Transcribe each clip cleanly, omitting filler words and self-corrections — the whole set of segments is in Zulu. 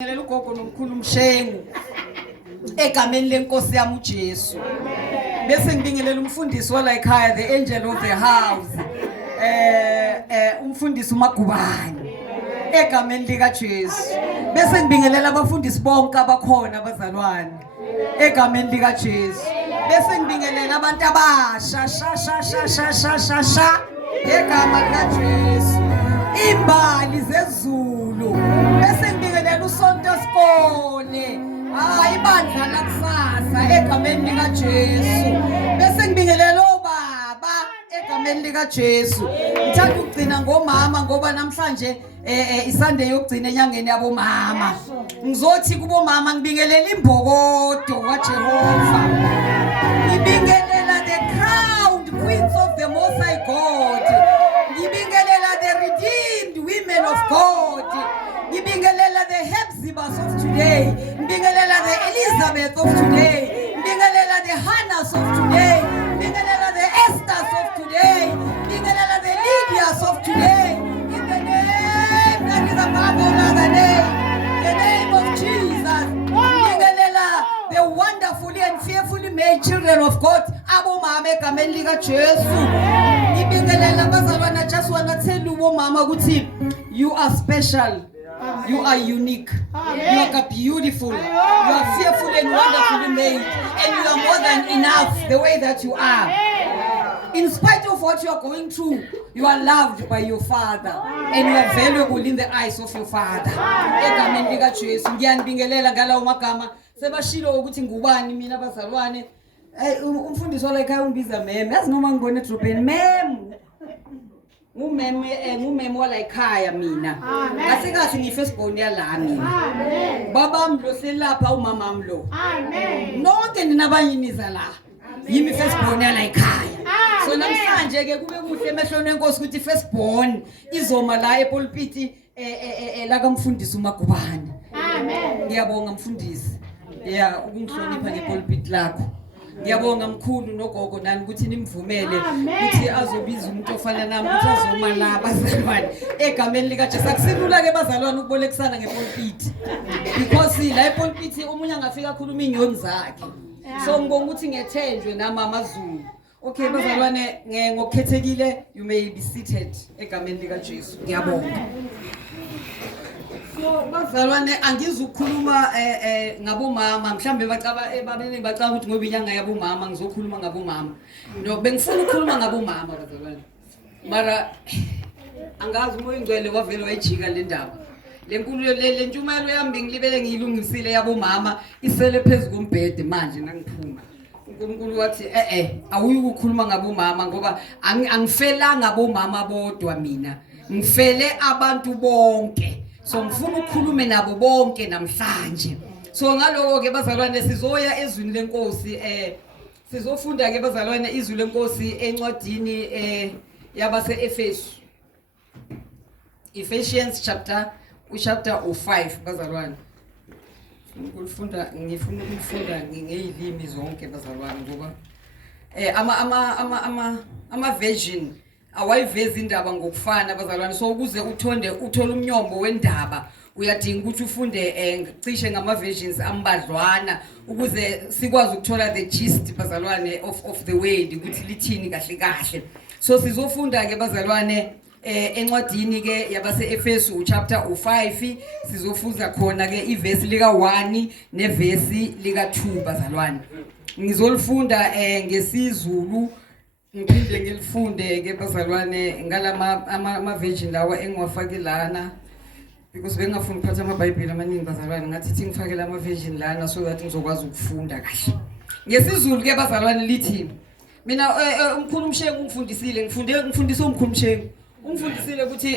Ngibingelela ugogo nomkhulu Mshengu egameni lenkosi yami uJesu. Bese ngibingelela umfundisi wala ekhaya, the angel of the house, umfundisi uMagubane egameni lika Jesu. Bese ngibingelela abafundisi bonke abakhona abazalwane egameni lika Jesu. Bese ngibingelela abantu abasha sha egama lika Jesu, imbali zezulu. Bese ngibingelela uSonto Sikole, ibandla lakusasa egameni lika Jesu. Bese ngibingelela obaba egameni lika Jesu. Ngithanda ukugcina ngomama ngoba namhlanje iSunday yokugcina enyangeni yabomama. Ngizothi kubomama ngibingelela imbokodo kaJehova. Ngibingelela the crowned queens of the Most High God. Ngibingelela the redeemed women of God. Ngibingelela the Hepzibahs of today. Ngibingelela the Elizabeth of today. Ngibingelela the Hannahs of today. Ngibingelela the Esthers of today. Ngibingelela the Lydias of today. In the name that is above all other name, the name of Jesus. Ngibingelela the wonderfully and fearfully made children of God. Abomama egameni lika Jesu. Ngibingelela bazalwane, I just want to tell you bomama ukuthi you are special. You are unique. You are beautiful. You are fearful and wonderfully made. And you are more than enough the way that you are. In spite of what you are going through, you are loved by your Father. And you are valuable in the eyes of your Father. Egameni lika Jesu. Ngiyanibingelela ngalawo magama. Sebashilo ukuthi ngubani mina bazalwane. Umfundisi wala ekhaya ungibiza meme. Yazi noma ngibone edrobheni meme. Ngumeme wala ekhaya mina. Kahle ngifirstborn yala mina. Baba mlo selapha umama mlo. Nonke ninabanye niza la. Yimi firstborn yala ekhaya. So namhlanje ke kube kuhle emehlweni enkosi ukuthi firstborn izoma la epulpiti la kaMfundisi uMagubane. Amen. Ngiyabonga mfundisi. Ukungihlonipha ngepulpit lakho. Ngiyabonga mkhulu nogogo nani ukuthi nimvumele ukuthi azobiza umuntu ofana nami ukuthi azoma la bazalwane egameni lika Jesu. Akusilula ke bazalwane ukubolekisana ngepulpit, because la epulpit umunye angafika akhuluma inyoni zakhe. So ngibonga ukuthi ngethenjwe nami amaZulu. Okay bazalwane, ngokukhethekile, you may be seated egameni lika Jesu. Ngiyabonga. So bazalwane, angizukhuluma ngabomama, mhlambe babeni bacaba ukuthi ngoba inyanga yabomama ngizokhuluma ngabomama. No, bengifuna ukukhuluma ngabomama bazalwane. Mara angazi umoya ingcwele wavela wayijika le ndaba. Lenkulumo le ntshumayelo yami ngilibele ngiyilungisile yabomama isele phezulu kombhede manje nangiphuma. uNkulunkulu wathi awuyi ukukhuluma ngabomama ngoba angifelanga abomama bodwa mina. Ngifele abantu bonke. So ngifuna ukukhuluma nabo bonke namhlanje. So ngaloko ke bazalwane sizoya ezwini lenkosi, sizofunda ke bazalwane izwi lenkosi encwadini yabase Efesu. Ephesians chapter 5 bazalwane. Ngifuna ukufunda ngezilimi zonke bazalwane ngoba ama version awayivezi indaba ngokufana bazalwane. So ukuze uthole umnyombo wendaba uyadinga ukuthi ufunde cishe ngama versions ambadlwana ukuze sikwazi ukuthola the gist bazalwane of the word ukuthi lithini kahle kahle. So sizofunda ke bazalwane encwadini ke yabase Efesu chapter 5 sizofuza khona ke iverse lika 1 neverse lika 2 bazalwane. Ngizolifunda ngesizulu ngiphinde ngilifunde ke bazalwane ngalama ama version lawa engiwafake lana, because bengafuni ukuphatha amaBhayibheli amaningi bazalwane, ngathi thi ngifake lama version lana so that ngizokwazi ukufunda kahle. Ngesizulu ke bazalwane lithi, mina umkhulu Mshengu ungifundisile, ngifundise umkhulu Mshengu ungifundisile ukuthi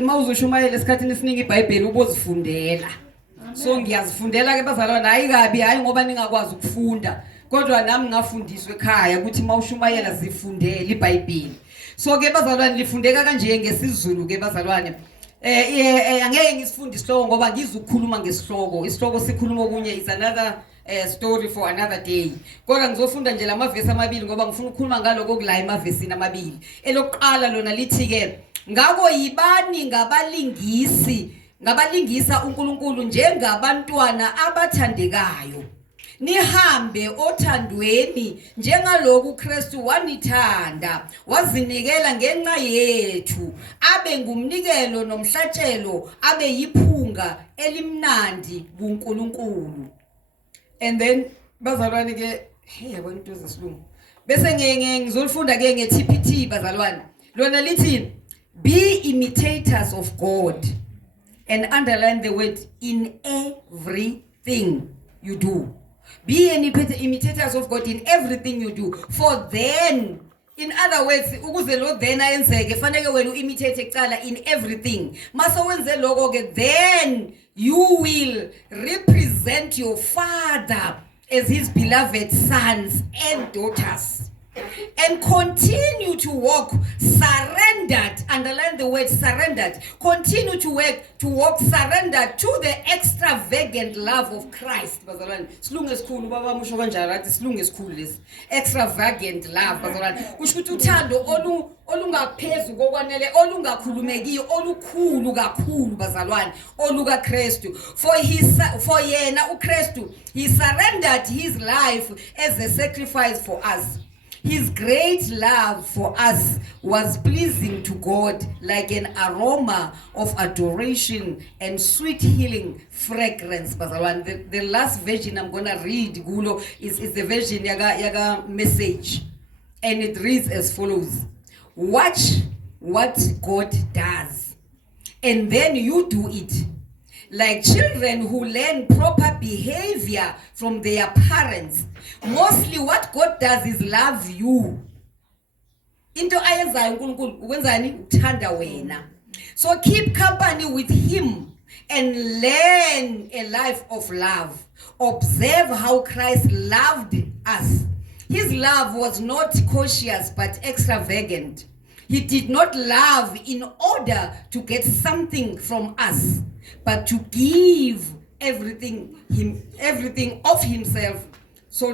mawuzoshumayela esikhathini esiningi iBhayibheli ubozifundela. So ngiyazifundela ke bazalwane, hayi ngoba ningakwazi ukufunda, kodwa nami ngafundiswa ekhaya ukuthi mawushumayela zifundele iBhayibheli. So ke bazalwane lifundeka kanje ngesizulu ke bazalwane. Angeke ngisifunde isihloko ngoba ngizokhuluma ngesihloko. Isihloko sikhuluma okunye, is another story for another day. Kodwa ngizofunda nje lamavesi amabili ngoba ngifuna ukukhuluma ngaloko okula emavesini amabili. Elokuqala lona lithi ke, ngako yibani ngabalingisi ngabalingisa uNkulunkulu njengabantwana abathandekayo. Nihambe othandweni njengaloku uKristu wanithanda wazinikela ngenxa yethu abe ngumnikelo nomhlatshelo abe yiphunga elimnandi kuNkulunkulu. And then bazalwane ke yabona into zesilungu bese ngizolifunda ke ngeTPT bazalwane lona lithi be imitators of God and underline the word in everything you do. Be imitators of God in everything you do. For then, in other words, ukuze lo then ayenzeke fanele wena uimitate ekuqala in everything. Mase wenze lokho ke then you will represent your Father as his beloved sons and daughters. And continue to walk surrendered, underline the word surrendered, continue to walk surrendered to the extravagant love of Christ. Bazalwane, silungu esikhulu baba musho kanjalo athi silungu esikhulu lesi. Extravagant love bazalwane. Kusho ukuthi uthando olungaphezulu kokwanele olungakhulumekiyo olukhulu kakhulu bazalwane oluka Kristu. For yena uKristu he surrendered his life as a sacrifice for us. His great love for us was pleasing to God like an aroma of adoration and sweet healing fragrance. The last version I'm going to read gulo is the version yaga message. And it reads as follows. Watch what God does. And then you do it. Like children who learn proper behavior from their parents. Mostly what God does is love you. Into ayenzayo uNkulunkulu ukwenzani ukuthanda wena. So keep company with him and learn a life of love. Observe how Christ loved us. His love was not cautious but extravagant. He did not love in order to get something from us, but to give everything of himself so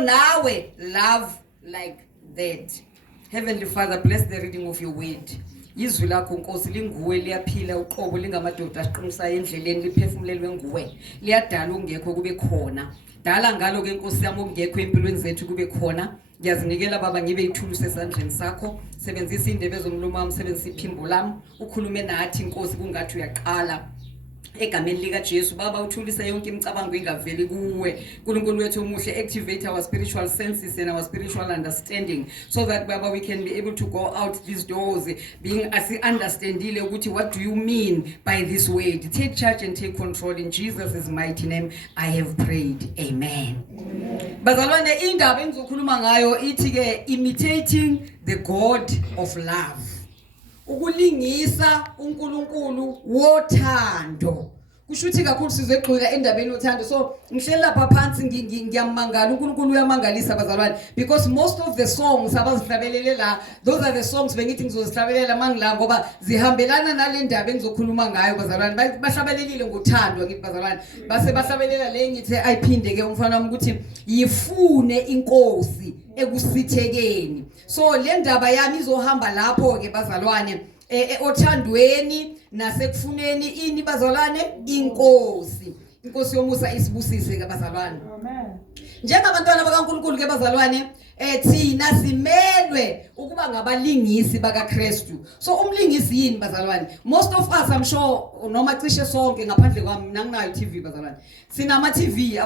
now we love like that. Heavenly Father, bless the reading of your word. Izwi lakho Nkosi linguwe liyaphila uqobo lingamadoda asiqinisayo endleleni liphefumulelwe nguwe liyadala ungekho kube khona dala ngalo ke Nkosi yami ungekho empilweni zethu kube khona. Ngiyazinikela baba ngibe ithulusi esandleni sakho sebenzisa indebe zomlomo wami sebenzisa iphimbo lami ukhulume nathi Nkosi kungathi uyaqala egameni lika Jesu baba uthulise yonke imicabango engaveli kuwe uNkulunkulu wethu omuhle activate our spiritual senses and our spiritual understanding so that baba we can be able to go out these doors being as understandile ukuthi what do you mean by this word. Take charge and take control in Jesus' mighty name I have prayed. Amen. Bazalwane indaba engizokhuluma ngayo ithi ke imitating the God of love. Ukulingisa uNkulunkulu wothando. Kushuthi kakhulu sizegxila endabeni yothando. So ngihleli lapha phansi ngiyamangala uNkulunkulu uyamangalisa bazalwane because most of the songs abazihlabelele la those are the songs bengithi ngizozihlabelela mangila ngoba zihambelana nale ndaba engizokhuluma ngayo bazalwane. Bahlabelelile ngothando ngithi bazalwane. Base bahlabelela le ngithi ayiphinde ke umfana wami ukuthi yifune inkosi ekusithekeni. So le ndaba yami izohamba lapho ke bazalwane othandweni nasekufuneni ini bazalwane inkosi. Inkosi yomusa isibusise ke bazalwane. Amen. Njengabantwana bakaNkulunkulu ke bazalwane thina simelwe ukuba ngabalingisi bakaKristu. So umlingisi yini bazalwane? Most of us I'm sure noma cishe sonke ngaphandle kwami mina nginayo TV bazalwane. Sinama TV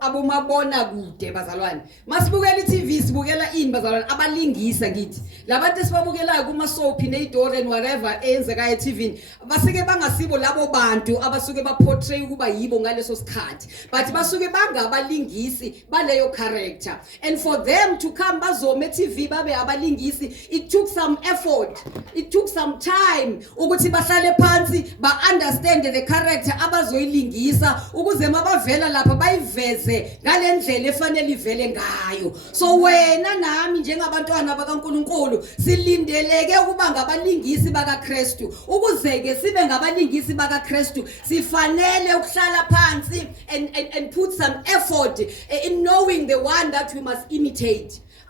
abomabona kude bazalwane. Masibukela iTV sibukela ini bazalwane abalingisa kithi. Labantu esibabukelayo kuma soap neDoor and whatever enzeka eTV basike bangasibo labo bantu abasuke baportray kuba yibo ngaleso sikhathi. But basuke bangabalingisi baleyo character. And for them to come bazome TV babe abalingisi, it took some effort, it took some time ukuthi bahlale phansi ba understand the character abazoyilingisa ukuze mabavela lapha bayiveze ngalendlela efanele ivele ngayo. So wena nami njengabantwana bakaNkulunkulu silindeleke ukuba ngabalingisi bakaKristu. Ukuzeke sibe ngabalingisi bakaKristu sifanele ukuhlala phansi and put some effort in knowing the one that we must imitate.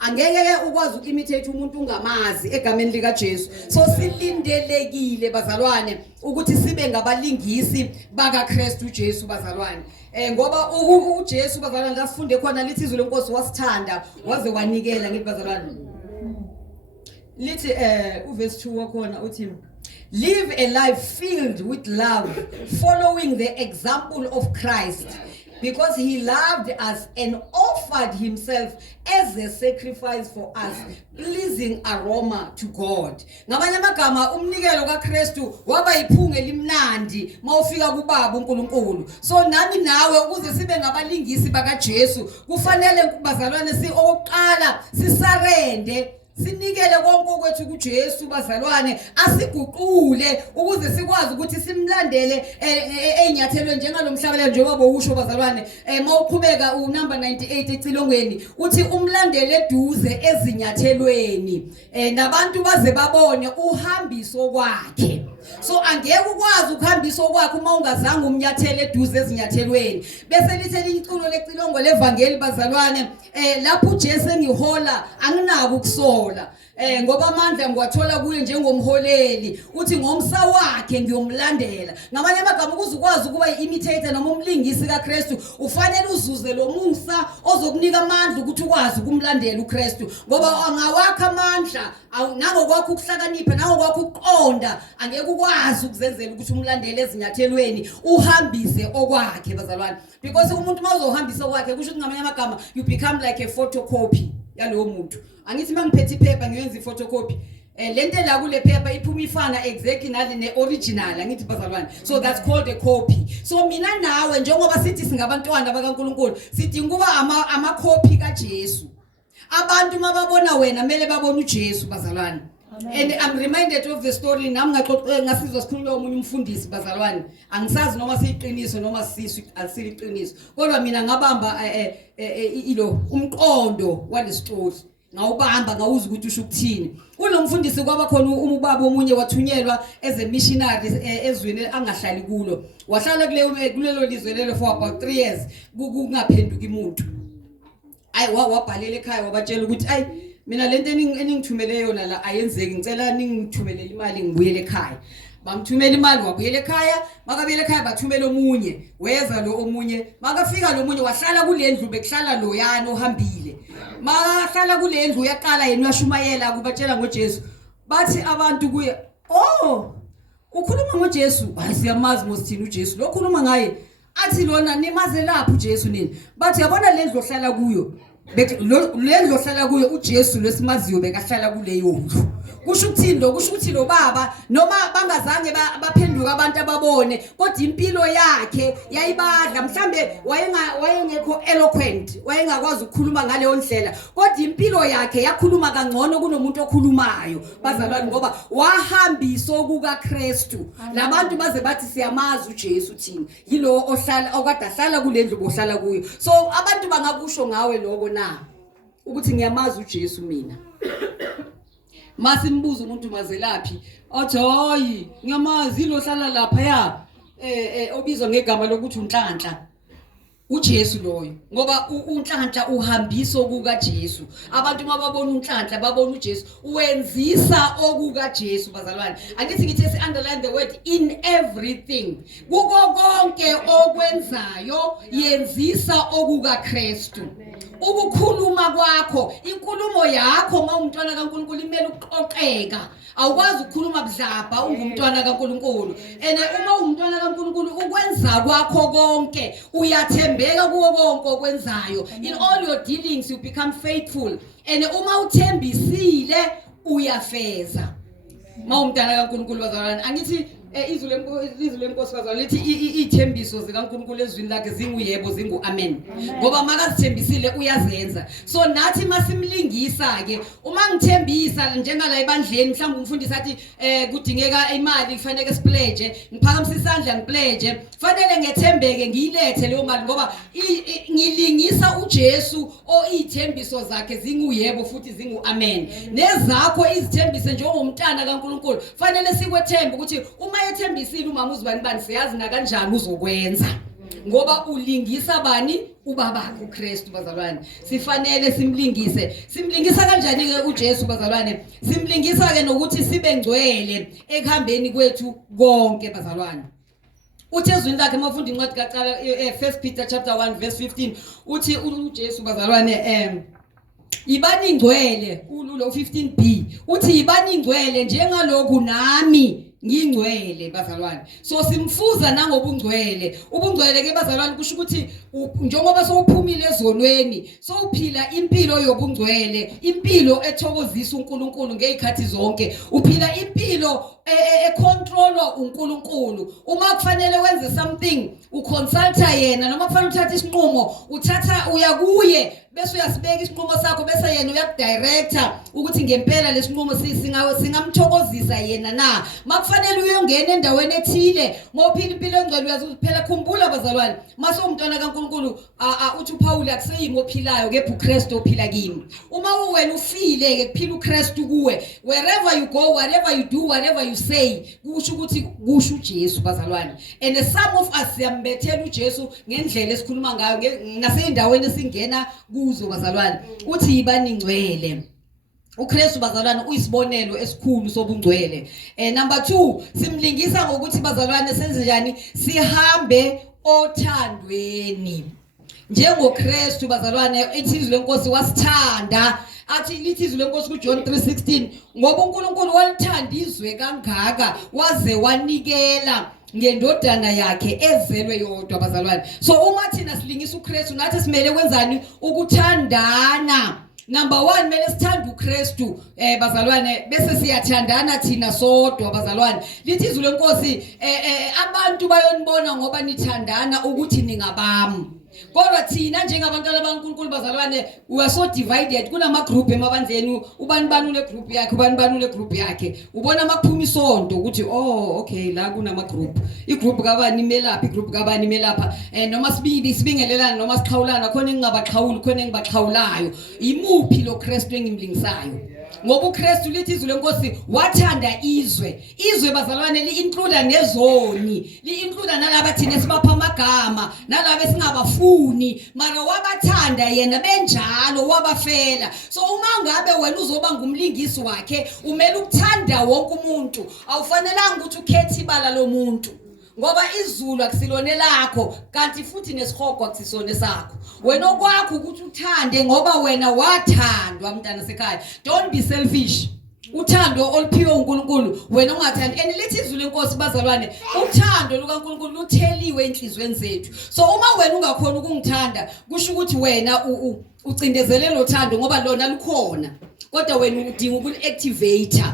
angeke ukwazi ukuimitate umuntu ungamazi egameni lika Jesu. So silindelekile bazalwane ukuthi sibe ngabalingisi baka Kristu uJesu bazalwane. Ngoba uJesu bazalwane lafunde khona lithi izwi lenkosi wasithanda waze wanikela ngithi bazalwane. Lithi uverse 2 wakhona uthi live a life filled with love, following the example of Christ, because he loved us and offered himself as a sacrifice for us, pleasing aroma to God. Ngamanye amagama umnikelo kaKristu waba iphunga elimnandi mawufika kuBaba uNkulunkulu. So nami nawe ukuze sibe ngabalingisi bakaJesu kufanele bazalwane okokuqala sisarende sinikele konke kwethu kuJesu bazalwane, asiguqule ukuze sikwazi ukuthi simlandele ezinyathelweni njengalomhlabelelo njengoba usho bazalwane. Mawuqhubeka unumber 98 ecilongweni uthi umlandele eduze ezinyathelweni nabantu baze babone uhambiso kwakhe. So angeke ukwazi ukuhambisa kwakhe uma ungazange umnyathele eduze ezinyathelweni. Bese lithi liculo lecilongo levangeli bazalwane, lapho uJesu engihola anginako ukusola. Ngoba amandla ngiwathola kuye njengomholeli, uthi ngomsa wakhe ngiyomlandela. Ngamanye amagama ukuze ukwazi ukuba imitator noma umlingisi kaKristu ufanele uzuze lo musa ozokunika amandla ukuthi ukwazi ukumlandela uKristu, ngoba angawakha amandla nangokwakho ukuhlakanipha nangokwakho ukuqonda angeke ukwazi ukuzenzela ukuthi umlandele ezinyathelweni uhambise okwakhe bazalwane. Because umuntu mawuzohambisa okwakhe kusho ukuthi ngamanye amagama you become like a photocopy yalowo muntu. Angithi mangiphethe iphepha ngiyenza iphotocopy, lento la kule phepha iphuma ifana exactly nale neoriginal angithi bazalwane. So that's called a copy. So mina nawe njengoba sithi singabantwana bakaNkulunkulu sidinga kuba ama copy kaJesu. Abantu mababona wena mele babone uJesu bazalwane. And I'm reminded of the story nami ngasizwa sikhuluma umunye umfundisi bazalwane. Angisazi noma siyiqiniso noma asiliqiniso, kodwa mina ngabamba ilo umqondo wale story. Ngawubamba ngawuza ukuthi usho ukuthini. Unomfundisi kwaba khona ubaba omunye wathunyelwa as a missionary ezweni angahlali kulo. Wahlala kulelo lizwe lelo for about 3 years kungaphenduka umuntu. Wabhalela ekhaya wabatshela ukuthi mina lento eningithumele yona la ayenzeki, ngicela ningithumelele imali ngibuyele ekhaya. Bamthumela imali wabuyela ekhaya, makabuyela ekhaya bathumela omunye, weza lo omunye, makafika lo omunye wahlala kule ndlu bekuhlala lo yana ohambile. Mahlala kule ndlu uyaqala yena uyashumayela kubatshela ngoJesu. Bathi abantu kuye, ukhuluma ngoJesu. Siyamazi mosithini uJesu, lo khuluma ngaye. Athi lona nimaze lapho uJesu nini. Bathi yabona le ndlu ohlala kuyo, le ndlu ohlala kuyo uJesu lesimaziyo bekahlala kuleyo ndlu. Kusho ukuthini lo? Kusho ukuthi lo baba noma bangazange baphenduka abantu ababone, kodwa impilo yakhe yayibadla. Mhlambe wayengekho eloquent, wayengakwazi ukukhuluma ngaleyo ndlela, kodwa impilo yakhe yakhuluma kangcono kunomuntu okhulumayo bazalwane, ngoba wahambisa kukaKristu. Labantu baze bathi siyamazi uJesu thina yilo ohlala okade ahlala kule ndlu bohlala kuyo. So abantu bangakusho ngawe lokho na ukuthi ngiyamazi uJesu mina. Masimbuza umuntu mazelaphi athi hayi ngiyamazi lo hlala lapha ya obizwa ngegama lokuthi unhlanhla uJesu loyo, ngoba unhlanhla uhambiso kukaJesu. Abantu mababona unhlanhla babona uJesu, wenzisa okukaJesu bazalwane. Angithi ngithi underline the word in everything. Kuko konke okwenzayo yenzisa okukaKristu. Ukukhuluma kwakho, inkulumo yakho mawumntwana kaNkulunkulu imele ukuqoqeka. Awukwazi ukukhuluma budlabha ungumntwana kaNkulunkulu. Uma ungumntwana kaNkulunkulu ukwenza kwakho konke uyathembeka kuwo konke okwenzayo. In all your dealings you become faithful. Uma uthembisile uyafeza. Mawumntwana kaNkulunkulu bazalwane. Angithi izwi lenkosi bazalwane lithi ithembiso zikaNkulunkulu ezwini lakhe zinguyebo zingu amen. Ngoba makazithembisile uyazenza. So nathi masimlingisa ke, uma ngithembisa njengala ebandleni mhlawumbe umfundisi athi kudingeka imali kufanele sipledge, ngiphakamisa isandla ngipledge, kufanele ngethembeke ngiyilethe leyo mali ngoba ngilingisa uJesu ithembiso zakhe zinguyebo futhi zingu amen. Nezakho izithembise njengomntana kaNkulunkulu kufanele sikwethembe ukuthi uma ethembisile umama uzibani siyazi na kanjani uzokwenza. ngoba ulingisa bani ubabakho uKristu bazalwane. Sifanele simlingisa kanjani ke uJesu bazalwane? Simlingisa ke nokuthi sibe ngcwele ekuhambeni kwethu konke bazalwane. Uthi ezwini lakhe mafundi incwadi kaCala 1 Peter chapter 1 verse 15 uthi uJesu bazalwane ibani ngcwele ululo 15b uthi ibani ngcwele njengalokhu nami ngingcwele bazalwane. So simfuza nangobungcwele. Ubungcwele ke bazalwane kusho ukuthi njengoba sowuphumile ezonweni sowuphila impilo yobungcwele, impilo ethokozisa uNkulunkulu ngezikhathi zonke. Uphila impilo econtrolwa uNkulunkulu. Uma kufanele wenze something uconsulta yena, noma kufanele uthathe isinqumo uya kuye bese uyasibeka isinqumo sakho bese yena uyakudirector ukuthi ngempela lesinqumo singamthokozisa yena na. Makufanele uyongena endaweni ethile ngophila impilo engcwele uyaziphela. Khumbula bazalwane, mase umntwana kaNkulunkulu uthi uPaul akuseyimi ophilayo kepha uKristu ophila kimi. Uma wena ufile ke kuphila uKristu kuwe, wherever you go, whatever you do, whatever you say, kusho ukuthi kusho uJesu bazalwane. And some of us siyambethela uJesu ngendlela esikhuluma ngayo naseyindaweni esingena kuzo bazalwane. Uthi ibani ngcwele. uKristu bazalwane uyisibonelo esikhulu sobungcwele. Number 2, simlingisa ngokuthi bazalwane senze njani? Sihambe othandweni. NjengoKristu bazalwane ithizwe lenkosi wasithanda. Athi lithizwe lenkosi kuJohn 3:16 ngoba uNkulunkulu walithanda izwe kangaka waze wanikela ngendodana yakhe ezelwe yodwa bazalwane. So uma thina silingisa uKristu nathi simele kwenzani? Ukuthandana. Number 1 mele sithanda uKristu bazalwane bese siyathandana thina sodwa bazalwane. Lithizwe lenkosi abantu bayonibona ngoba nithandana ukuthi ningabami. Kodwa thina njengabantwana baNkulunkulu bazalwane we are so divided. Kunama group emabandleni, ubani une group yakhe, ubani une group yakhe. Ubona amaphuma isonto ukuthi okay la kunama group. Igroup kabani imelapha, igroup kabani imelapha. Noma sibingelelana noma siqhawulana khona engingabaqhawuli khona engibaqhawulayo. Imuphi lo Kristu engimlingisayo? Ngoba uKristu lithizwe lenkosi wathanda izwe bazalwane li-include nezoni, li-include nalaba thina sibapha amagama, nalaba singabafuni, mara wabathanda yena benjalo wabafela. So uma ngabe wena uzoba ngumlingisi wakhe umele ukuthanda wonke umuntu, awufanelanga ukuthi ukhethe ibala lomuntu. Ngoba izulu akusilone lakho kanti futhi nesihogwa akusisone sakho. Wena okwakho ukuthi uthande ngoba wena wathandwa mntana sekhaya. Don't be selfish. Uthando oluphiwe uNkulunkulu wena ungathandi. And lithi izulu lenkosi bazalwane, uthando lukaNkulunkulu lutheliwe enhlizweni zethu. So uma wena ungakhona ukungithanda kusho ukuthi wena ucindezele lo thando ngoba lona lukhona. Kodwa wena udinga ukuli-activate.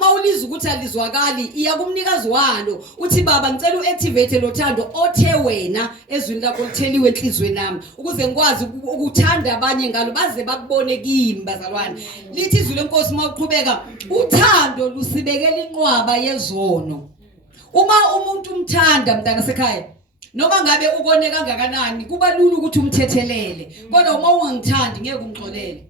Mawuliza ukuthi alizwakali iya kumnikazi walo uthi baba ngicela uactivate lo thando othe wena ezwini lakho litheliwe enhlizweni nami ukuze ngikwazi ukuthanda abanye ngalo baze bakubone kimi bazalwane. Lithi izwi lenkosi mawuqhubeka uthando lusibekela inqwaba yezono. Uma umuntu umthanda mntana sekhaya noma ngabe ukone kangakanani kuba lula ukuthi umthethelele, kodwa uma ungangithandi ngeke umxolele.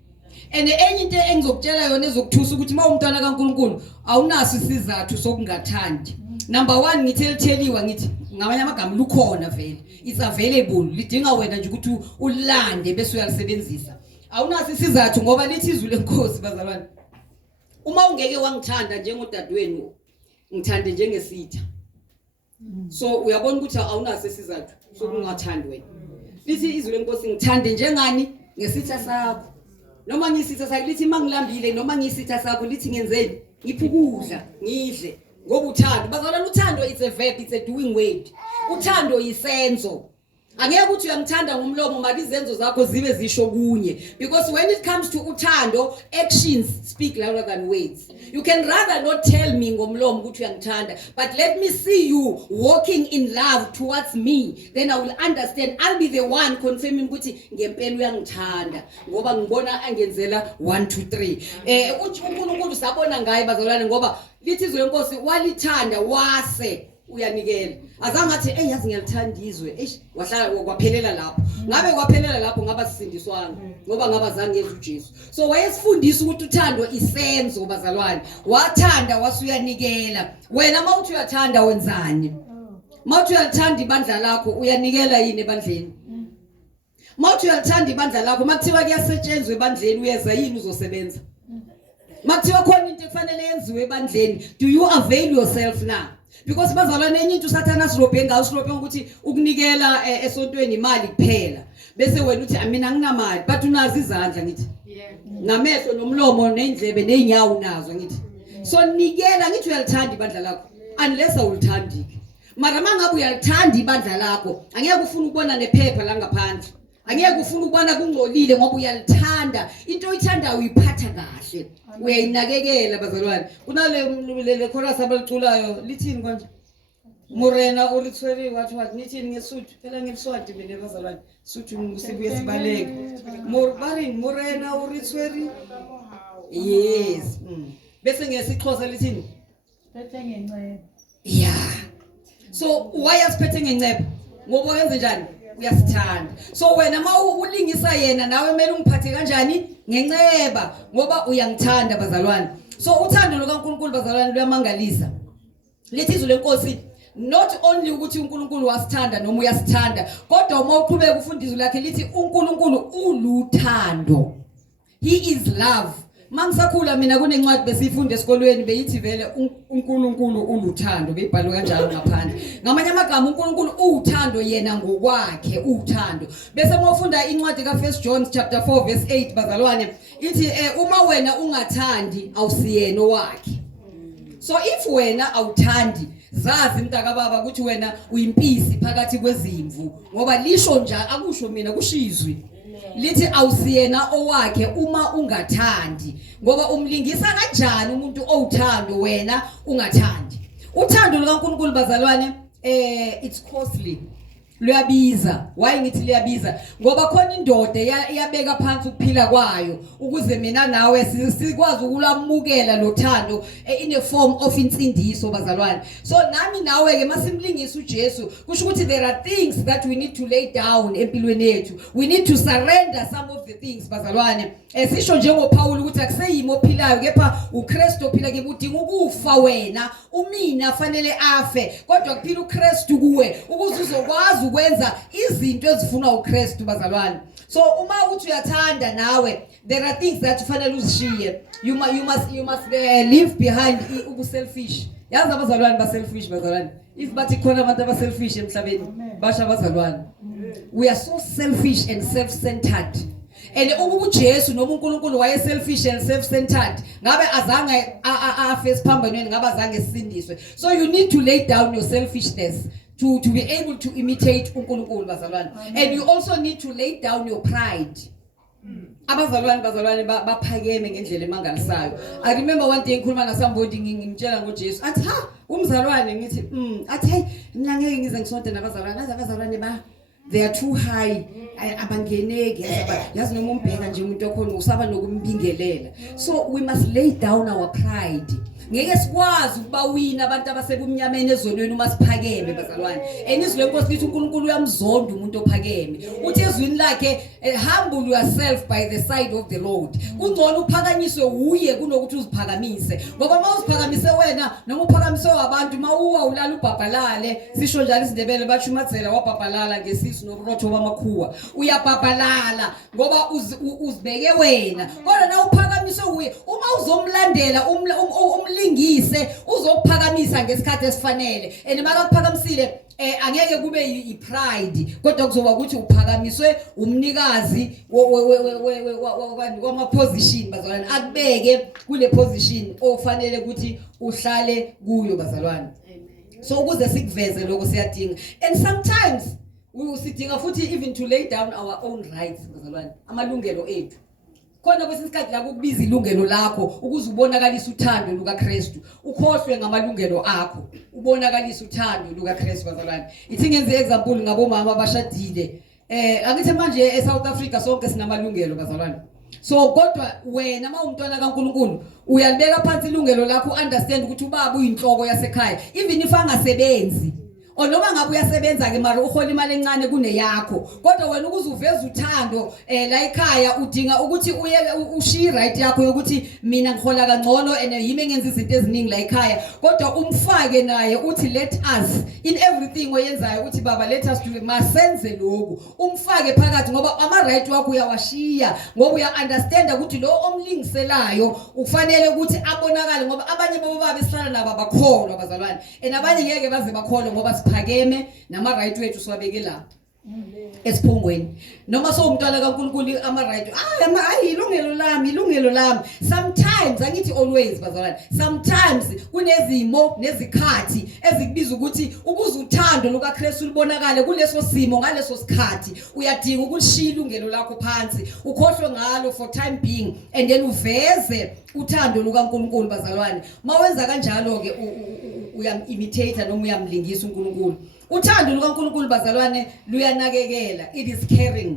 And enye into engizokutshela yona ezokuthusa ukuthi mawumntwana kaNkulunkulu awunaso isizathu sokungathandi. Number 1 ngitheliwa ngithi ngamanye amagama lukhona vele, it's available, lidinga wena nje ukuthi ulande bese uyalisebenzisa. Awunaso isizathu ngoba lithi izwi lenkosi bazalwane, uma ungeke wangithanda njengodadewenu ngithande njengesitha. So uyabona ukuthi awunaso isizathu sokungathandi wena. Lithi izwi lenkosi ngithande njengani? Ngesitha sakho. Noma ngisitha sakho lithi mangilambile, noma ngisitha sakho lithi ngenzeni? Ngiphukudla ngidle ngoba uthando. Bazalwane uthando it's a verb, it's a doing word. Uthando yisenzo. Angeke ukuthi uyamthanda ngomlomo maka izenzo zakho zibe zisho kunye, because when it comes to uthando actions speak louder than words. You can rather not tell me ngomlomo ukuthi uyangithanda, but let me see you walking in love towards me, then I will understand. I'll be the one confirming ukuthi ngempela uyangithanda ngoba ngibona angenzela 1 2 3. uNkulunkulu sabona ngaye bazalwane ngoba lithi izwe lenkosi walithanda wase uyanikela. Azange athi yazi ngiyalithanda izwe wahlala kwaphelela lapho. Ngabe kwaphelela lapho ngaba sisindiswana ngoba ngaba zange yezwe uJesu. So wayesifundisa ukuthi uthando isenzo bazalwane. Wathanda wasuyanikela. Wena mawuthi uyathanda wenzani? Mawuthi uyalithanda ibandla lakho uyanikela yini ebandleni? Mawuthi uyalithanda ibandla lakho makuthiwa kuyasetshenzwa ebandleni uyeza yini uzosebenza? Makuthiwa khona into ekufanele yenziwe ebandleni, do you avail yourself now? Because bazalwane enye into usathana sirobhe ngawo sirobhe ukuthi ukunikela esontweni imali kuphela. Bese wena uthi mina nginamali but unazi izandla ngithi. Namehlo nomlomo neindlebe neenyawo nazo ngithi. So nikela ngithi uyalithanda ibandla lakho unless awulithandike. Mara mangabe uyalithanda ibandla lakho angeke ufune ukubona nephepha la ngaphandle. Angeke ufune ukubona kungcolile ngoba uyalithanda. Into oyithandayo uyiphatha kahle. Uyayinakekela bazalwane. Kunale chorus abaliculayo lithini konje? Morena urithwele what nithini ngeSuthu? Phela ngeSwati mina bazalwane. Suthu ngisibuye sibaleke. Morena urithwele. Yes. Bese ngesixhosa lithini? Phethe ngenceba. Yeah. So why asiphethe ngenceba? Ngoba wenze njani? Uyasithanda. So wena ulingisa yena nawe kumele ungiphathe kanjani? Ngenceba ngoba uyangithanda bazalwane. So uthando lokaNkulunkulu bazalwane luyamangalisa. Lithi izwi lenkosi not only ukuthi uNkulunkulu wasithanda noma uyasithanda kodwa uma uqhubeka ufunda izwi lakhe lithi uNkulunkulu uluthando. He is love. Mangisakhula mina kunencwadi besifunda esikolweni beyithi vele uNkulunkulu uluthando beyibhalwe kanjalo ngaphandle. Ngamanye amagama uNkulunkulu uthando yena ngokwakhe uthando. Bese mawufunda incwadi ka1 John chapter 4 verse 8 bazalwane ithi uma wena ungathandi awusiyena wakhe. So if wena awuthandi zazi mntaka baba ukuthi wena uyimpisi phakathi kwezimvu ngoba lisho njalo akusho mina kushizwe. Lithi awusiyena owakhe uma ungathandi ngoba umlingisa kanjani umuntu owuthando wena ungathandi. Uthando lukaNkulunkulu bazalwane it's costly. Luyabiza. Why ngithi luyabiza? Ngoba khona indoda iyabeka phansi ukuphila kwayo ukuze mina nawe sikwazi ukulamukela lothando in a form of insindiso bazalwane. So nami nawe ke masimlingisa uJesu kusho ukuthi there are things that we need to lay down empilweni yethu. We need to surrender some of the things bazalwane. Sisho njengoPaul ukuthi akuseyimo ophilayo kepha uKristu ophila ke udinga ukufa wena umina fanele afe kodwa kuphila uKristu kuwe ukuze uzokwazi ukwenza izinto ezifuna uKristu bazalwane. So uma uthi uyathanda nawe there are things that kufanele uzishiye. You must leave behind ubuselfish. Yazi abazalwane ba-selfish bazalwane. If bathi khona abantu aba-selfish emhlabeni basha bazalwane. We are so selfish and self-centered. And uJesu noma uNkulunkulu waye selfish and self-centered ngabe azange afe esiphambanweni ngabe azange sisindiswe. So you need to lay down your selfishness to be able to imitate uNkulunkulu bazalwane. And you also need to lay down your pride. Abazalwane baphakeme ngendlela emangalisayo. I remember one day ngikhuluma na somebody ngimtshela ngoJesu athi ha umzalwane ngithi athi hey mina ngeke ngize ngisonte nabazalwane they are too high abangeneki yazi noma umbheka nje umuntu okhona usaba nokumbingelela. So we must lay down our pride. Ngeke sikwazi ukuba wina abantu abasebumnyameni ezonweni uma siphakeme bazalwane. Enizwe lenkosi lithi uNkulunkulu uyamzonda umuntu ophakeme. Uthi ezwini lakhe humble yourself by the side of the road. Kungcono uphakanyiswe uye kunokuthi uziphakamise. Ngoba mawuziphakamise wena noma uphakamiswe abantu mawuwa ulala ubhabhalale sisho njalo isindebele bachumathela wabhabhalala ngesisu noburotho bamakhuwa. Uyabhabhalala ngoba uzibeke wena. Kodwa na uphakamiswe uye uma uzomlandela umlingise uzokuphakamisa ngesikhathi esifanele. And makakuphakamisile angeke kube ipride kodwa kuzoba ukuthi uphakamiswe umnikazi wama position bazalwane akubeke kule position ofanele ukuthi uhlale kuyo bazalwane. So ukuze sikuveze lokho siyadinga and sometimes usidinga futhi even to lay down our own rights bazalwane amalungelo ethu. Khona kwesikhathi la kukubiza ilungelo lakho ukuze ubonakalise uthando lukaKristu ukhohlwe ngamalungelo akho ubonakalise uthando lukaKristu bazalwane. Ithi ngenze example ngabomama abashadile angithi manje eSouth Africa sonke sinamalungelo bazalwane. So kodwa wena mawumntwana kaNkulunkulu uyalibeka phansi ilungelo lakho understand ukuthi ubaba uyinhloko yasekhaya even if angasebenzi noma ngabe uyasebenza ke mara uhola imali encane kuneyakho kodwa wena ukuze uveze uthando la ekhaya udinga ukuthi uye ushiye right yakho yokuthi mina ngihola kangcono and yimi engenza izinto eziningi la ekhaya kodwa umfake naye uthi let us in everything oyenzayo uthi baba let us do masenze lokhu umfake phakathi ngoba ama right wakho uyawashiya ngoba uya understand ukuthi lo omlingiselayo ufanele ukuthi abonakale ngoba abanye babo babesana nabo abakholwa abazalwane abanye ngeke baze bakholwe ngoba siphakeme nama right wethu siwabeke la esiphongweni noma sowumntwana kaNkulunkulu ama right ilungelo lami sometimes angithi always bazalwane sometimes kunezimo nezikhathi ezikubiza ukuthi ukuze uthando lukaKristu libonakale kuleso simo ngaleso sikhathi uyadinga ukulishiya ilungelo lakho phansi ukhohlwe ngalo for time being and then uveze uthando lukaNkulunkulu bazalwane mawenza kanjalo ke uyam-imitate noma uyamlingisa uNkulunkulu uthando lukaNkulunkulu bazalwane luyanakekela it is caring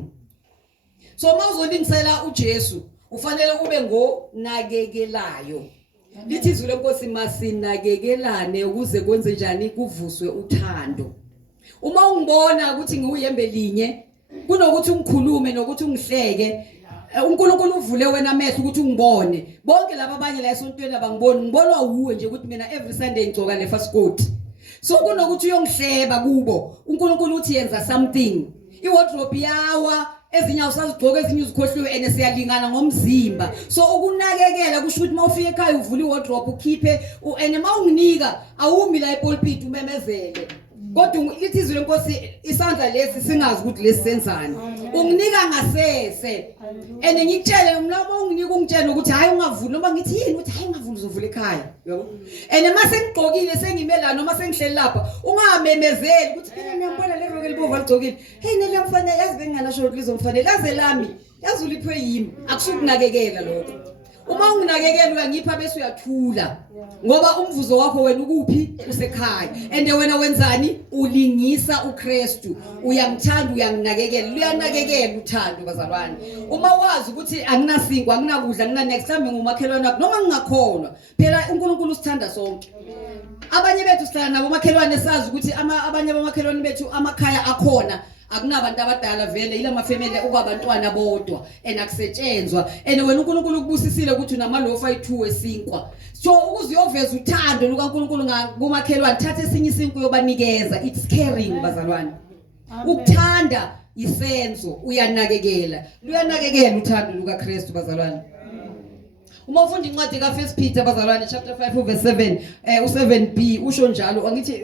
so mawuzolingisela uJesu ufanele ube ngonakekelayo lithi izwi lenkosi masinakekelane ukuze kwenze njani kuvuswe uthando uma ungibona ukuthi ngiuyembe linye kunokuthi ungikhulume nokuthi ungihleke uNkulunkulu uvule wena amehlo ukuthi ungibone bonke laba abanye la esontweni abangiboni ngibonwa uwe nje ukuthi mina every Sunday ngigcoka le fast coat so kunokuthi uyongihleba kubo uNkulunkulu uthi yenza something iwardrobe yawa ezinye usazigcoka ezinye uzikhohliwe ene siyalingana ngomzimba so ukunakekela kusho ukuthi mawufika ekhaya uvula iwardrobe ukhiphe ene mawunginika awumi la epulpit umemezele kodwa lithi izwi lenkosi isandla lesi singazi ukuthi lesenzani unginika ngasese ene ngikutshele mlamo unginika ungitshela ukuthi hayi ungavuli noma ngithi yini ukuthi hayi ungavuli uzovula ekhaya yabo ene mase ngigqokile sengimela noma sengihleli lapha ungamemezeli ukuthi phela ngiyambona le roke libovu aligcokile hey nele mfanele yazi benginganasho ukuthi lizomfanele yaze lami yazi uliphe yimi akusukunakekela lokho uma unginakekela uyangipha bese uyathula ngoba umvuzo wakho wena ukuphi usekhaya ende wena wenzani ulingisa uKristu uyamthanda uyanginakekela luyanakekela uthando bazalwane uma wazi ukuthi anginasinkwa anginakudla angina next time ngumakhelwane wakho noma ngingakhona phela uNkulunkulu usithanda sonke abanye bethu sihlala nabo makhelwane sazi ukuthi abanye abamakhelwane bethu amakhaya akhona akunabantu abadala vele ila mafamily ukubantwana bodwa enakusetshenzwa ene wena uNkulunkulu ukubusisile ukuthi unamalofa ayi2 esinkwa so ukuze uyoveza uthando lukaNkulunkulu ngomakhelwane thatha esinye isinkwa yobanikeza it's caring bazalwane ukuthanda isenzo uyanakekela luyanakekela uthando lukaKristu bazalwane uma ufunda incwadi kaFirst Peter bazalwane chapter 5 verse 7 u7b usho njalo angithi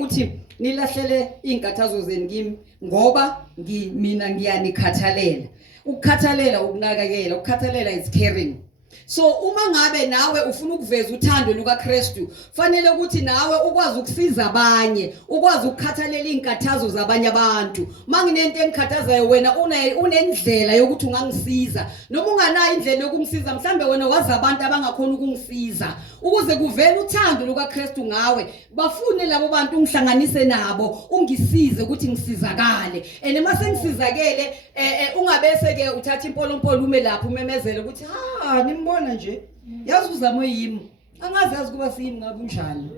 uthi nilahlele inkathazo zenu kimi ngoba mina ngiyanikhathalela ukukhathalela ukunakekela ukukhathalela is caring so uma ngabe nawe ufuna ukuveza uthando lukaKristu fanele ukuthi nawe ukwazi ukusiza abanye ukwazi ukukhathalela inkathazo zabanye abantu manginento engikhathazayo wena unendlela yokuthi ungangisiza noma unganayo indlela yokungisiza mhlambe wena wazi abantu abangakhona ukungisiza ukuze kuvele uthando lukaKristu ngawe bafune labo bantu ungihlanganise nabo ungisize ukuthi ngisizakale ene mase ngisizakele ungabese ke uthatha impolompolo ume lapho umemezele ukuthi nimbona nje yazi uzamo yimi angazi yazi kuba siyini ngabe unjani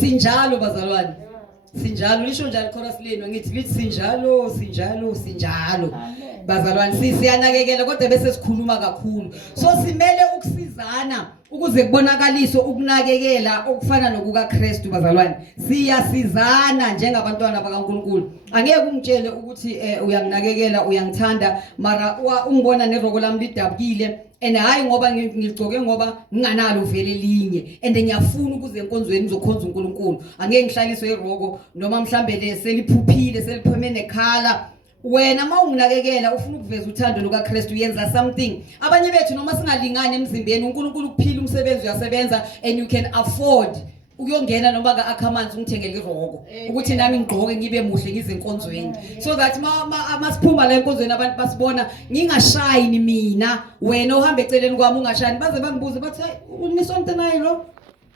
sinjalo bazalwane sinjalo lisho njalo chorus leno ngithi lithi sinjalo bazalwane siyanakekela kodwa bese sikhuluma kakhulu so simele ukusizana ukuze kubonakaliswe ukunakekela okufana nokukaKristu bazalwane siyasizana njengabantwana bakaNkulunkulu angeke ungitshele ukuthi uyanginakekela uyangithanda mara ungibona neroko lami lidabukile and hayi ngoba ngigcoke ngoba nginganalo vele linye and ngiyafuna ukuze enkonzweni ngizokhonza uNkulunkulu angeke ngihlaliswe iroko noma mhlambe leseliphuphile selipheme nekhala wena mawunginakekela ufuna ukuveza uthando lukaKristu yenza something abanye bethu noma singalingani emzimbeni uNkulunkulu ukuphila umsebenzi uyasebenza and you can afford ukuyongena noma kaAkhamanzi ungithengele iroko ukuthi nami ngigqoke ngibe muhle ngizenkonzweni so that masiphuma la enkonzweni abantu basibona ngingashayini mina wena uhambe eceleni kwami ungashayini baze bangibuze bathi unisonto naye lo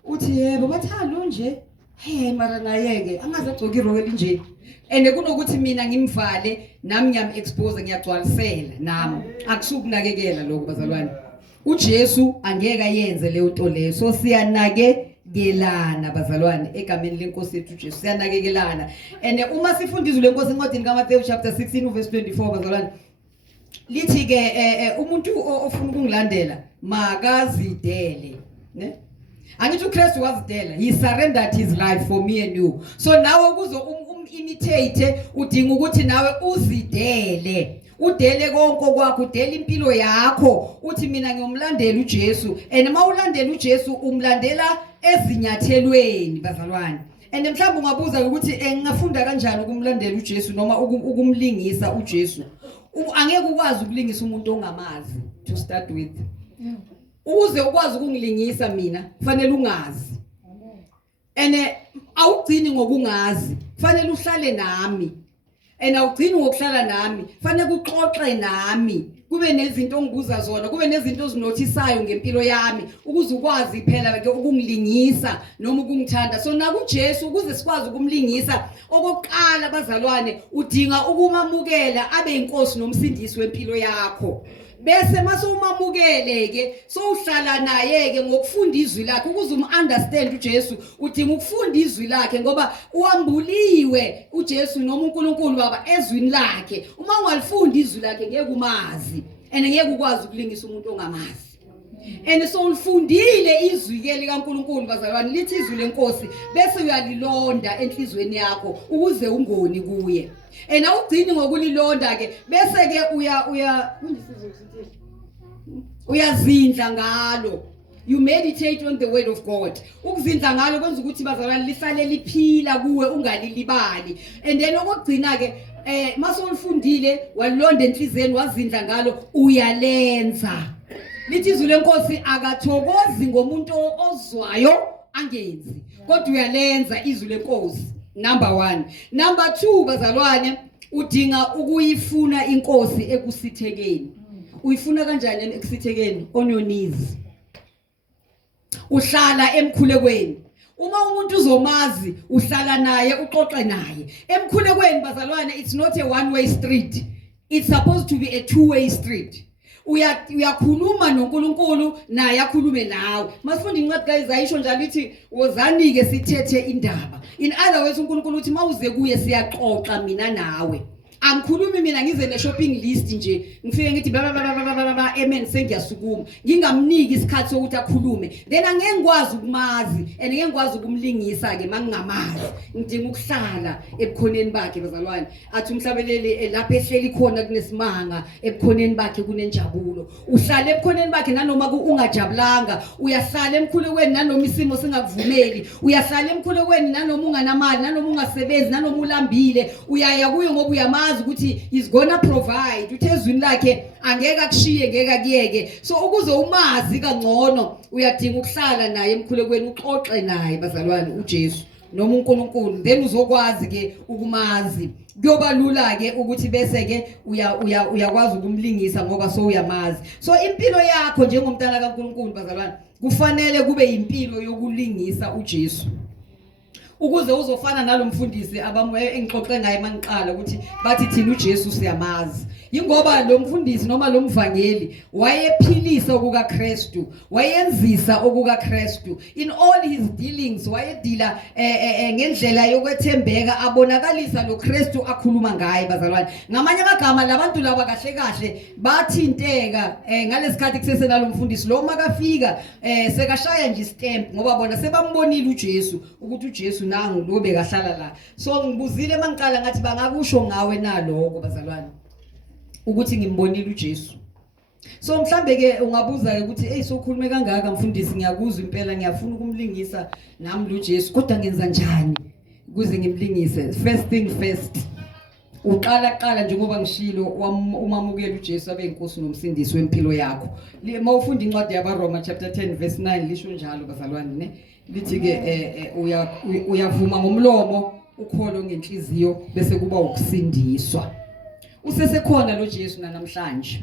uthi yebo bathalo nje hey mara nayeke angaze agcoke iroko elinje ende kunokuthi mina ngimvale nami ngiyam-expose ngiyagcwalisela nami akusukunakekela lokho bazalwane uJesu angeke ayenze leyo nto leyo so siyanakekela gelana bazalwane egameni lenkosi yethu Jesu siyanakekelana. And uma sifunda izwi lenkosi encwadini kaMathewu chapter 16 verse 24 bazalwane lithi ke umuntu ofuna ukungilandela makazidele ne angithi uKristu wazidela, he surrendered his life for me and you. So nawe kuzo imitate udinga ukuthi nawe uzidele, udele konke kwakho, udele impilo yakho, uthi mina ngiyomlandela uJesu. And mawulandela uJesu umlandela ezinyathelweni bazalwane. And mhlawumbe ungabuza ukuthi ngingafunda kanjani ukumlandela uJesu noma ukumlingisa uJesu. Angeke ukwazi ukulingisa umuntu ongamazi to start with. Ukuze ukwazi ukungilingisa mina kufanele ungazi. Awugcini ngokungazi, kufanele uhlale nami. Awugcini ngokuhlala nami, kufanele kuxoxe nami. Kube nezinto ongibuza zona, kube nezinto ozinothisayo ngempilo yami ukuze ukwazi phela ke ukungilingisa noma ukungithanda. So naku Jesu ukuze sikwazi ukumlingisa, okokuqala bazalwane udinga ukumamukela abe inkosi nomsindisi wempilo yakho. Bese masumamukele ke so uhlala naye ke ngokufunda izwi lakhe ukuze understand uJesu udinga ukufunda izwi lakhe ngoba uambuliwe uJesu noma uNkulunkulu baba ezwini lakhe. Uma ungalifunda izwi lakhe ngeke umazi ngeke ukwazi ukulingisa umuntu ongamazi. So ulifundile izwi ke likaNkulunkulu bazalwane lithi izwi lenkosi bese uyalilonda enhlizweni yakho ukuze ungoni kuye. Awugcini ngokulilonda ke bese ke uyazindla ngalo. You meditate on the word of God. Ukuzindla ngalo kwenza ukuthi bazalwane lihlale liphila kuwe ungalilibali. And then okugcina ke mase ulifundile walilonda enhlizweni wazindla ngalo uyalenza. Lithi izwi lenkosi akathokozi ngomuntu ozwayo angenzi kodwa uyalenza izwi lenkosi. Number 1. Number 2 bazalwane udinga ukuyifuna inkosi ekusithekeni. Uyifuna kanjani ekusithekeni? On your knees. Uhlala emkhulekweni. Uma umuntu uzomazi uhlala naye uxoxe naye. Emkhulekweni bazalwane it's not a one way street. It's supposed to be a two way street. Uyakhuluma noNkulunkulu naye akhulume nawe. Masifunda incwadi kaIsaya isho njalo lithi wozani ke sithethe indaba. In other words uNkulunkulu uthi mawuze kuye siyaxoxa mina nawe. Angikhulumi mina ngize ne shopping list nje ngifike ngithi amen sengiyasukuma ngingamniki isikhathi sokuthi akhulume then angeke ngikwazi ukumazi ngeke ngikwazi ukumlingisa ke mangingamazi. Ngidinga ukuhlala ebukhoneni bakhe bazalwane. Athi umhlabeleli lapha ehleli khona kunesimanga ebukhoneni bakhe kunenjabulo. Uhlala ebukhoneni bakhe nanoma ungajabulanga, uyahlala emkhulekweni nanoma isimo singakuvumeli, uyahlala emkhulekweni nanoma unganamali, nanoma ungasebenzi, nanoma ulambile, uyaya kuye ngoba uyamazi ukuthi is gonna provide. Uthezwini lakhe angeke akushiye ngeke akuyeke. So ukuze umazi kangcono uyadinga ukuhlala naye emkhulekweni uxoxe naye bazalwane uJesu noma uNkulunkulu then uzokwazi ke ukumazi. Kuyoba lula ke ukuthi bese ke uyakwazi ukumlingisa ngoba so uyamazi. So impilo yakho njengomntana kaNkulunkulu bazalwane kufanele kube impilo yokulingisa uJesu. Ukuze uzofana nalomfundisi engixoxe ngaye mangiqala ukuthi bathi thina uJesu siyamazi. Ingoba lo mfundisi noma lo mvangeli wayephilisa okukaKristu, wayenzisa okukaKristu. In all his dealings wayedila ngendlela yokwethembeka abonakalisa lo Kristu akhuluma ngaye bazalwane. Ngamanye amagama labantu laba kahle kahle bathinteka ngalesikhathi kusesena lo mfundisi lo makafika sekashaya nje stamp ngoba bona sebambonile uJesu ukuthi uJesu nangu lo bekahlala la. So ngibuzile mangiqala ngathi bangakusho ngawe naloko bazalwane ukuthi ngimbonile uJesu. So mhlambe ke ungabuza ke ukuthi sokhulume kangaka mfundisi ngiyakuzwa impela ngiyafuna ukumlingisa nami uJesu kodwa ngenza njani ukuze ngimlingise? First thing first. Uqala njengoba ngishilo umamukela uJesu abe inkosi nomsindisi wempilo yakho. Mawufunda incwadi yabaRoma chapter 10 verse 9 lisho njalo bazalwane ne. Lithi ke uyavuma ngomlomo ukholo ngenhliziyo bese kuba ukusindiswa. Usesekhona lo Jesu namhlanje.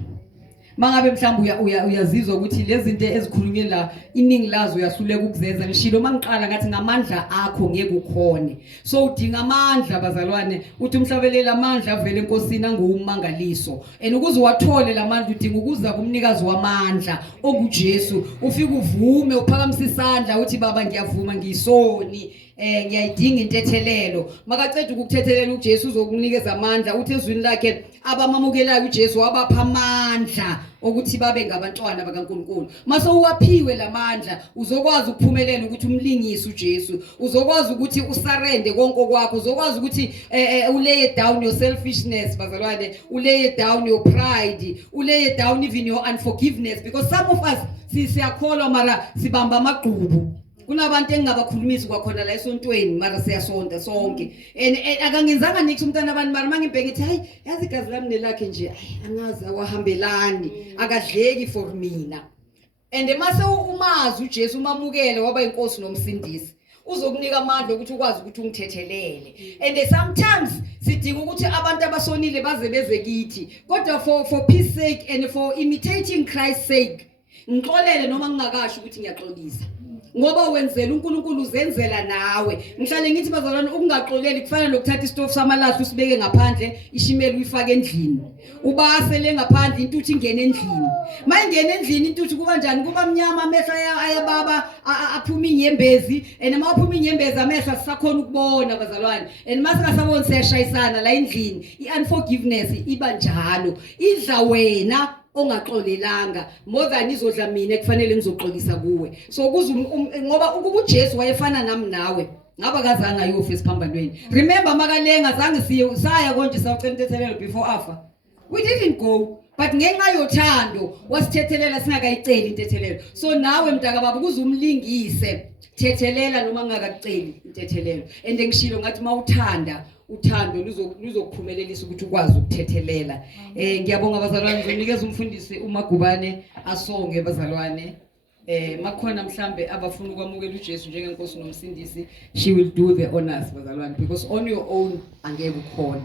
mangabe mhlawumbe uyazizwa ukuthi lezi zinto ezikhulunywe la iningi lazo uyahluleka ukuzenza ngishilo mangiqala ngathi ngamandla akho ngeke ukhone so udinga amandla bazalwane uthi umhlabelela amandla avele enkosini angumangaliso and ukuze wathole lamandla udinga ukuza kumnikazi wamandla onguJesu ufike uvume uphakamise isandla uthi baba ngiyavuma ngiyisoni ngiyayidinga intethelelo makaceda ukukuthethelela uJesu uzokunikeza amandla uthi ezwini lakhe abamamukelayo uJesu wabapha amandla ukuthi babe ngabantwana bakaNkulunkulu mase uwaphiwe lamandla uzokwazi ukuphumelela ukuthi umlingise uJesu uzokwazi ukuthi usarende konke kwakho uzokwazi ukuthi ulay down your selfishness bazalwane ulay down your pride ulay down even your unforgiveness because some of us siyakholwa mara sibamba amagqubu kunabantu engingabakhulumisi kwakhona la esontweni mara siyasonta sonke akangenzanga nithi umntana abantu mara mangibheke ethi hayi yazi igazi lami nelakhe nje angazi awahambelani akadleki for mina and mase umazi uJesu umamukele waba inkosi nomsindisi uzokunika amandla ukuthi ukwazi ukuthi ungithethelele and sometimes sidinga ukuthi abantu abasonile baze beze kithi kodwa for peace sake and for imitating Christ's sake ngixolele noma ngingakasho ukuthi ngiyaxolisa ngoba wenzela uNkulunkulu uzenzela nawe ngihlale ngithi bazalwane ukungaxoleli kufana nokuthatha isitofu samalahla usibeke ngaphandle ishimeli uyifake endlini ubasele ngaphandle intuthi ingene endlini mayingena endlini intuthi kuba njani kuba mnyama amehlo ayababa aphuma inyembezi enema aphuma inyembezi amehlo asisakhona ukubona bazalwane and masikasaboni siyashayisana la endlini iunforgiveness iba njalo idla wena ongaxolelanga more than izodla mina kufanele ngizoxolisa kuwe so kuze ngoba ukuba uJesu wayefana nami nawe ngaba kazange ayofa esiphambanweni remember makalenga zange saya konje sawucela intethelelo before afa we didn't go but ngenxa yothando wasithethelela singakayiceli intethelelo so nawe mntaka baba kuze umlingise thethelela noma ngakakuceli intethelelo and ngishilo ngathi mawuthanda uthando luzokuphumelelisa ukuthi ukwazi ukuthethelela ngiyabonga bazalwane ngizonikeza umfundisi uMagubane asonge bazalwane makhona mhlambe abafuna ukwamukela uJesu njengenkosi nomsindisi she will do the honors bazalwane because on your own angeke ukhona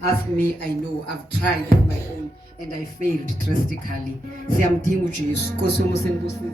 ask me I know I've tried on my own and I failed drastically siyamdinga uJesu Nkosi yomusa enibusise